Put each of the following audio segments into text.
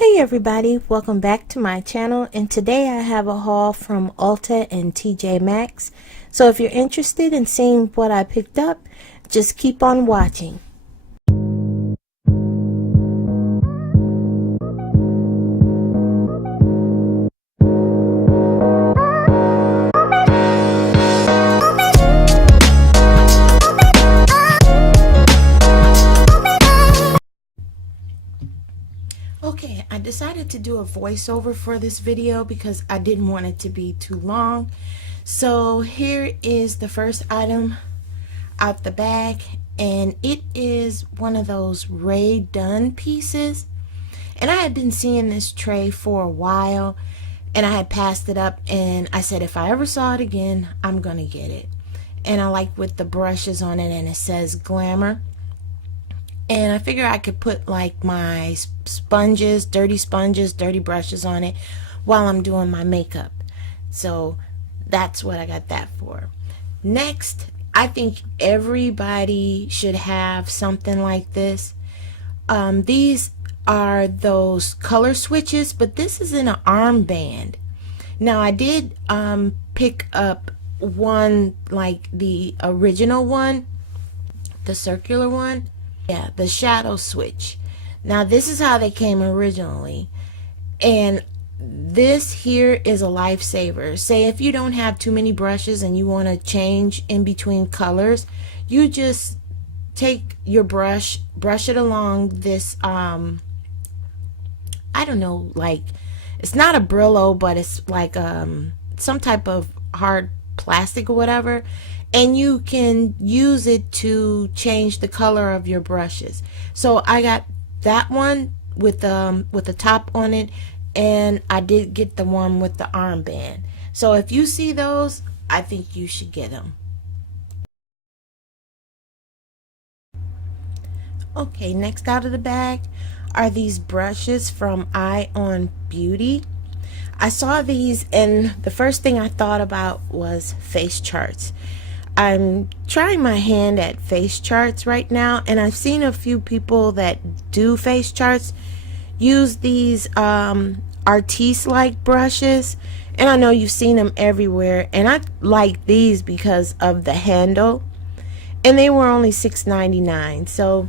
Hey everybody, welcome back to my channel, and today I have a haul from Ulta and TJ Maxx. So if you're interested in seeing what I picked up, just keep on watching. Okay, I decided to do a voiceover for this video because I didn't want it to be too long. So here is the first item out the bag, and it is one of those Ray Dunn pieces. And I had been seeing this tray for a while, and I had passed it up, and I said if I ever saw it again, I'm gonna get it. And I like with the brushes on it, and it says Glamour. And I figure I could put like my sponges, dirty brushes on it while I'm doing my makeup. So that's what I got that for. Next, I think everybody should have something like this. These are those color switches, but this is in an armband. Now I did pick up one like the original one, the circular one. Yeah, the shadow switch. Now this is how they came originally, and this here is a lifesaver. Say if you don't have too many brushes and you want to change in between colors, you just take your brush it along this I don't know, like it's not a Brillo, but it's like some type of hard plastic or whatever, and you can use it to change the color of your brushes. So I got that one with the top on it, and I did get the one with the armband. So if you see those, I think you should get them. Okay, next out of the bag are these brushes from Eye on Beauty. I saw these, and the first thing I thought about was face charts. I'm trying my hand at face charts right now, and I've seen a few people that do face charts use these artiste-like brushes, and I know you've seen them everywhere, and I like these because of the handle, and they were only $6.99, so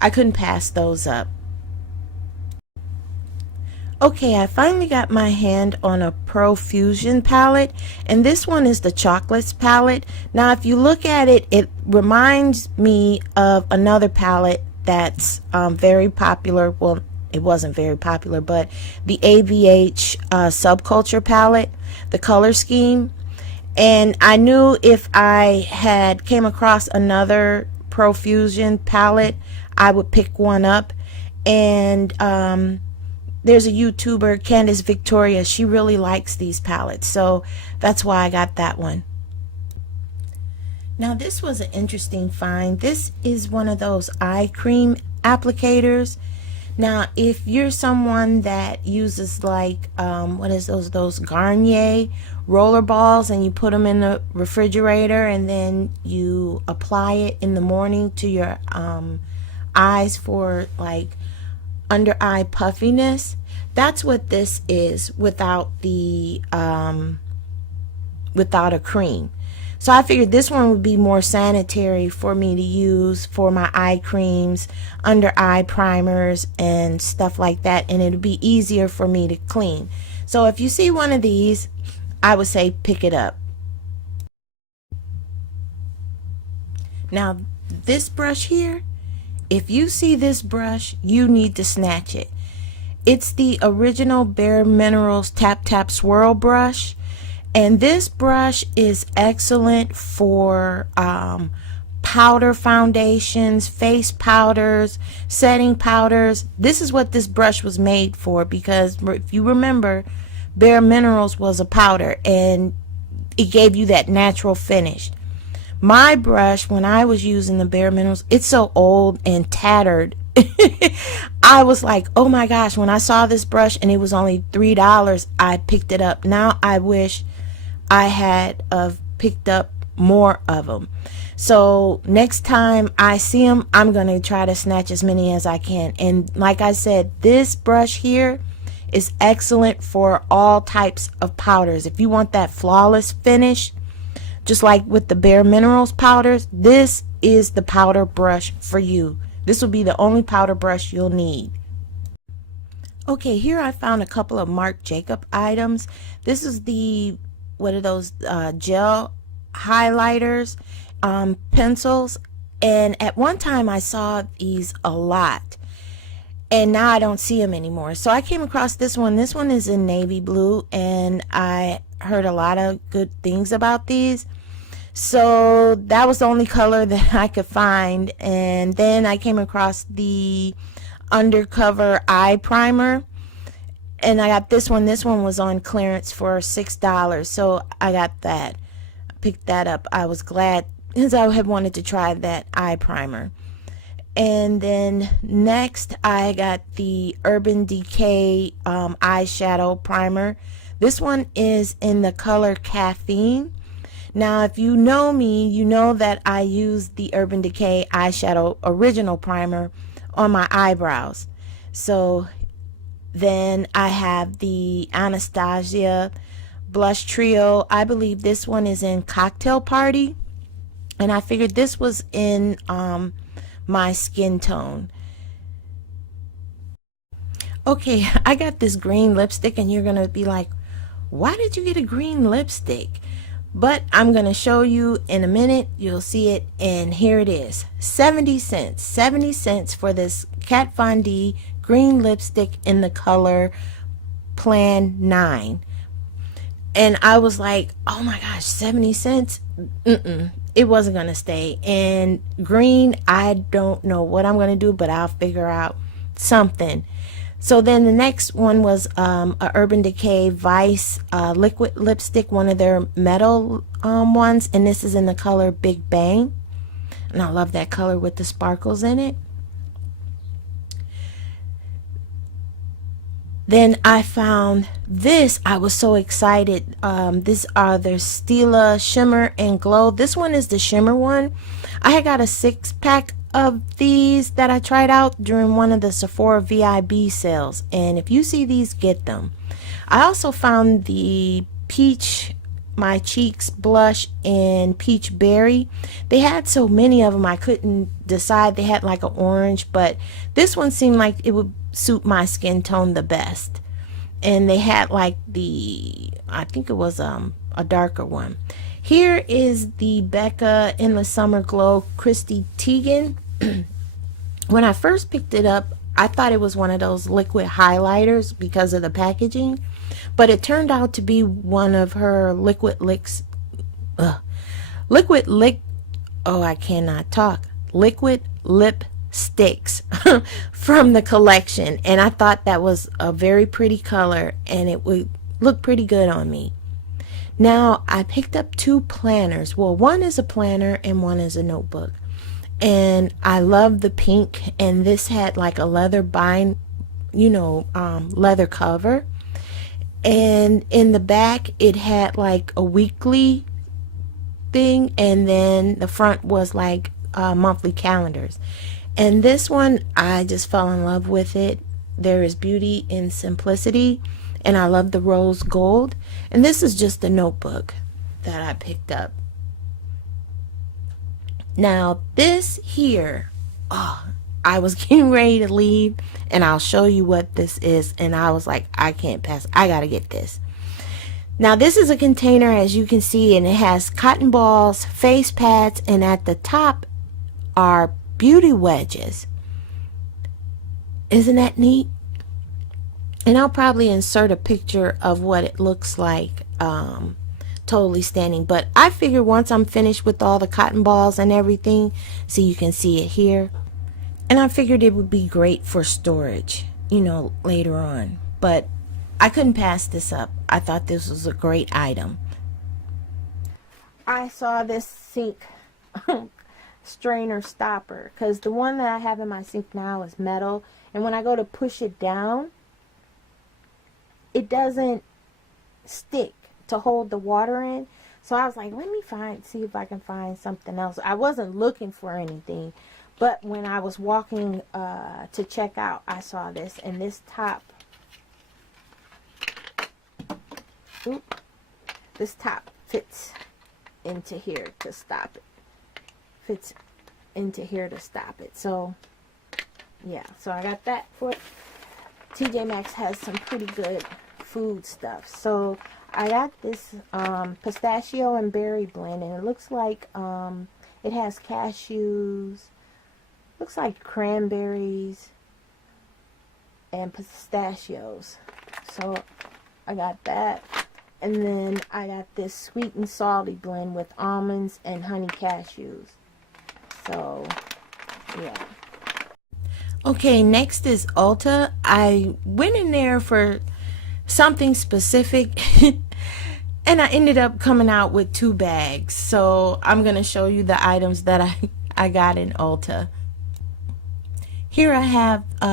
I couldn't pass those up. Okay, I finally got my hand on a Profusion palette, and this one is the Chocolates palette. Now if you look at it, it reminds me of another palette that's very popular. Well, it wasn't very popular, but the AVH Subculture palette, the color scheme. And I knew if I had came across another Profusion palette, I would pick one up. And there's a YouTuber, Candace Victoria, she really likes these palettes, so that's why I got that one. Now this was an interesting find. This is one of those eye cream applicators. Now if you're someone that uses like what is those Garnier roller balls, and you put them in the refrigerator and then you apply it in the morning to your eyes for like under eye puffiness, that's what this is without the without a cream. So I figured this one would be more sanitary for me to use for my eye creams, under eye primers and stuff like that, and it'll be easier for me to clean. So if you see one of these, I would say pick it up. Now this brush here, if you see this brush, you need to snatch it. It's the original Bare Minerals Tap Tap Swirl brush, and this brush is excellent for powder foundations, face powders, setting powders. This is what this brush was made for, because if you remember, Bare Minerals was a powder and it gave you that natural finish. My brush, when I was using the Bare Minerals, it's so old and tattered. I was like, oh my gosh, when I saw this brush and it was only $3, I picked it up. Now I wish I had picked up more of them. So next time I see them, I'm going to try to snatch as many as I can. And like I said, this brush here is excellent for all types of powders. If you want that flawless finish, just like with the Bare Minerals powders, this is the powder brush for you. This will be the only powder brush you'll need. Okay, here I found a couple of Marc Jacob items. This is the, what are those, gel highlighters, pencils. And at one time I saw these a lot. And now I don't see them anymore. So I came across this one. This one is in navy blue. And I heard a lot of good things about these. So that was the only color that I could find. And then I came across the undercover eye primer, and I got this one. This one was on clearance for $6, so I got that. I picked that up. I was glad because I had wanted to try that eye primer. And then next I got the Urban Decay eyeshadow primer. This one is in the color Caffeine. Now if you know me, you know that I use the Urban Decay eyeshadow original primer on my eyebrows. So then I have the Anastasia blush trio. I believe this one is in Cocktail Party, and I figured this was in my skin tone. Okay, I got this green lipstick, and you're gonna be like, why did you get a green lipstick? But I'm going to show you in a minute. You'll see it, and here it is. 70 cents. 70 cents for this Kat Von D green lipstick in the color Plan 9. And I was like, oh my gosh, 70 cents? It wasn't going to stay. And green, I don't know what I'm going to do, but I'll figure out something. So then the next one was a Urban Decay Vice liquid lipstick, one of their metal ones, and this is in the color Big Bang, and I love that color with the sparkles in it. Then I found this. I was so excited. These are the Stila Shimmer and Glow. This one is the shimmer one. I had got a 6-pack of these that I tried out during one of the Sephora VIB sales, and if you see these, get them. I also found the Peach My Cheeks blush in Peach Berry. They had so many of them I couldn't decide. They had like an orange, but this one seemed like it would suit my skin tone the best. And they had like the, I think it was a darker one. Here is the Becca in the Summer Glow Christy Teigen. When I first picked it up, I thought it was one of those liquid highlighters because of the packaging, but it turned out to be one of her liquid lip sticks from the collection, and I thought that was a very pretty color and it would look pretty good on me. Now I picked up 2 planners. Well, one is a planner and one is a notebook. And I love the pink, and this had like a leather bind, leather cover. And in the back it had like a weekly thing, and then the front was like monthly calendars. And this one, I just fell in love with it. There is beauty in simplicity, and I love the rose gold. And this is just a notebook that I picked up. Now this here, I was getting ready to leave, and I'll show you what this is, and I was like, I can't pass, I gotta get this. Now this is a container, as you can see, and it has cotton balls, face pads, and at the top are beauty wedges. Isn't that neat? And I'll probably insert a picture of what it looks like totally standing, but I figure once I'm finished with all the cotton balls and everything, so you can see it here, and I figured it would be great for storage, later on. But I couldn't pass this up. I thought this was a great item. I saw this sink strainer stopper, because the one that I have in my sink now is metal, and when I go to push it down, it doesn't stick to hold the water in. So I was like, let me see if I can find something else. I wasn't looking for anything, but when I was walking to check out, I saw this, and this top, this top fits into here to stop it. Fits into here to stop it. So yeah, so I got that for it. TJ Maxx has some pretty good food stuff. So I got this pistachio and berry blend, and it looks like it has cashews, looks like cranberries and pistachios. So I got that. And then I got this sweet and salty blend with almonds and honey cashews. So yeah. Okay, next is Ulta. I went in there for something specific and I ended up coming out with 2 bags. So I'm going to show you the items that I got in Ulta. Here I have a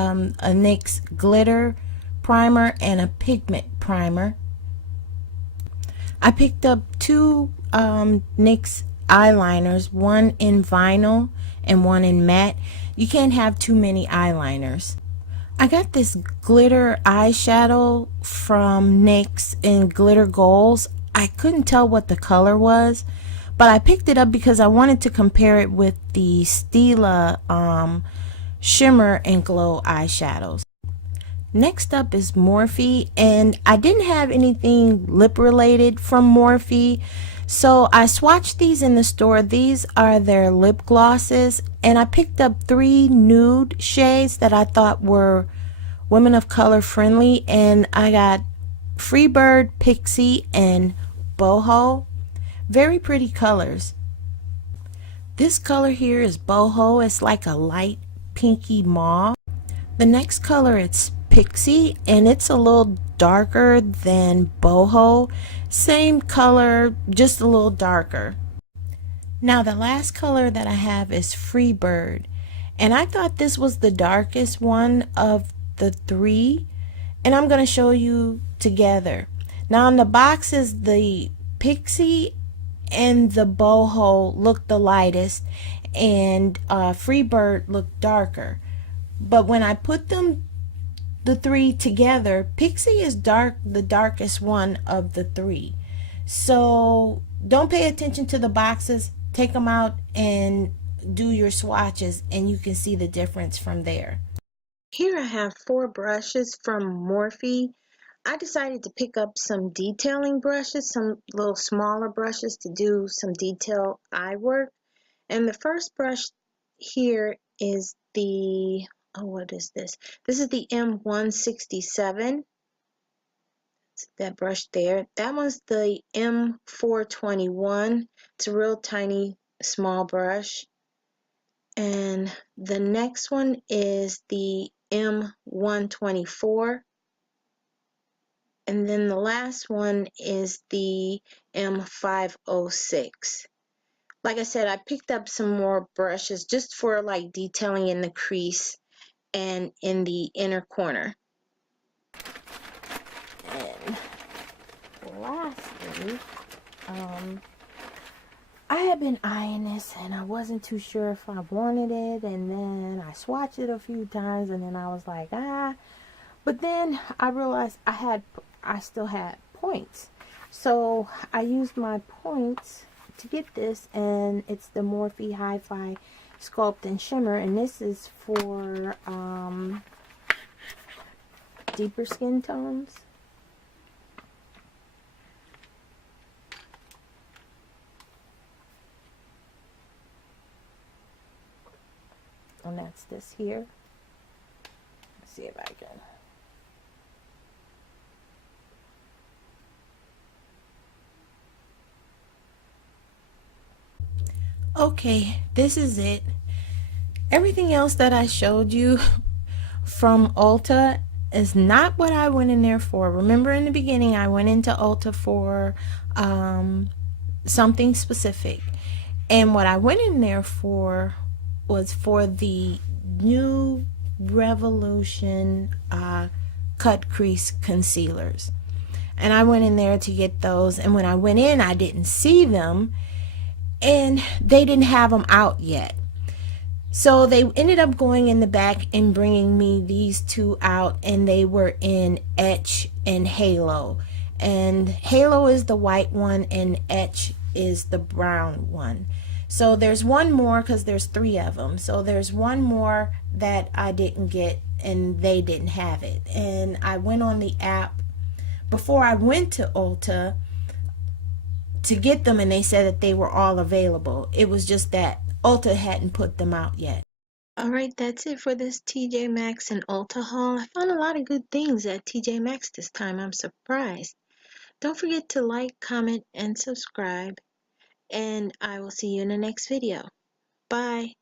NYX glitter primer and a pigment primer. I picked up 2 NYX eyeliners, one in vinyl and one in matte. You can't have too many eyeliners. I got this glitter eyeshadow from NYX in glitter golds. I couldn't tell what the color was, but I picked it up because I wanted to compare it with the Stila shimmer and glow eyeshadows. Next up is Morphe, and I didn't have anything lip related from Morphe, so I swatched these in the store. These are their lip glosses, and I picked up 3 nude shades that I thought were women of color friendly, and I got Freebird, Pixie, and Boho. Very pretty colors. This color here is Boho. It's like a light pinky mauve. The next color it's Pixie, and it's a little darker than Boho. Same color, just a little darker. Now the last color that I have is Freebird, and I thought this was the darkest one of the 3, and I'm going to show you together. Now in the boxes, the Pixie and the Boho looked the lightest, and Freebird looked darker. But when I put them, the 3 together, Pixie is the darkest one of the 3. So don't pay attention to the boxes. Take them out and do your swatches, and you can see the difference from there. Here I have 4 brushes from Morphe. I decided to pick up some detailing brushes, some little smaller brushes to do some detail eye work. And the first brush here is the, what is this? This is the M167. That brush there. That one's the M421. It's a real tiny, small brush. And the next one is the M124. And then the last one is the M506. Like I said, I picked up some more brushes just for like detailing in the crease and in the inner corner. And lastly, I had been eyeing this and I wasn't too sure if I wanted it, and then I swatched it a few times, and then I was like, but then I realized I still had points, so I used my points to get this, and it's the Morphe Hi-Fi Sculpt and Shimmer, and this is for deeper skin tones. And that's this here. Let's see if I can. Okay, this is it. Everything else that I showed you from Ulta is not what I went in there for. Remember in the beginning, I went into Ulta for something specific. And what I went in there for was for the new Revolution cut crease concealers. and I went in there to get those, and when I went in I didn't see them, and they didn't have them out yet. So they ended up going in the back and bringing me these two out, and they were in Etch and Halo. And Halo is the white one and Etch is the brown one. So there's one more because there's three of them. So there's one more that I didn't get and they didn't have it. And I went on the app before I went to Ulta to get them, and they said that they were all available. It was just that Ulta hadn't put them out yet. Alright, that's it for this TJ Maxx and Ulta haul. I found a lot of good things at TJ Maxx this time. I'm surprised. Don't forget to like, comment, and subscribe. And I will see you in the next video. Bye.